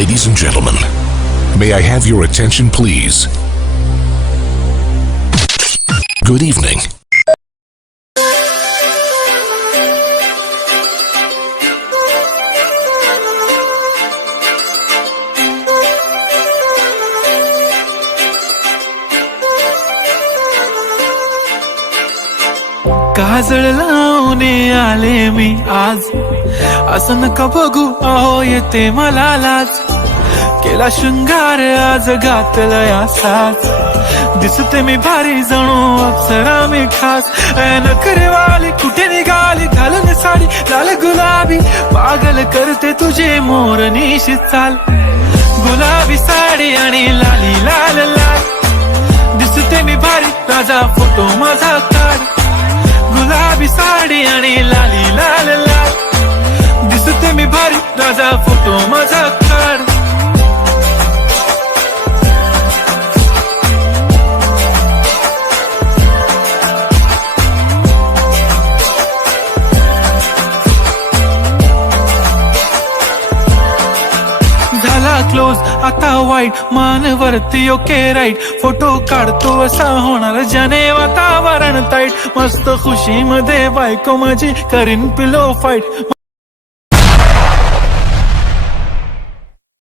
Ladies and gentlemen, may I have your attention, please? Good evening. काजळ लावून आले मी आज, असं नका बघू अहो येते मला लाज. केला शृंगार आज घातलाय असाच, दिसते मी भारी जणू अप्सरा मी खास. नखरेवाली कुठे निघाली घालून साडी लाल गुलाबी, पागल करते तुझे मोरनीशी चाल. गुलाबी साडी आणि लाली लाल लाल, दिसते मी भारी राजा फोटो माझा काढ. गुलाबी साडी आणि लाली लाल लाल, दिसते मी भारी राजा फोटो माझा काढ. झाला क्लोज आता वाईट, मान वरती ओके राईट. फोटो काढतो असा होणार ज्याने वातावरण ताईट. मस्त खुशी मध्ये बायको माझी करीन पिलो फाईट.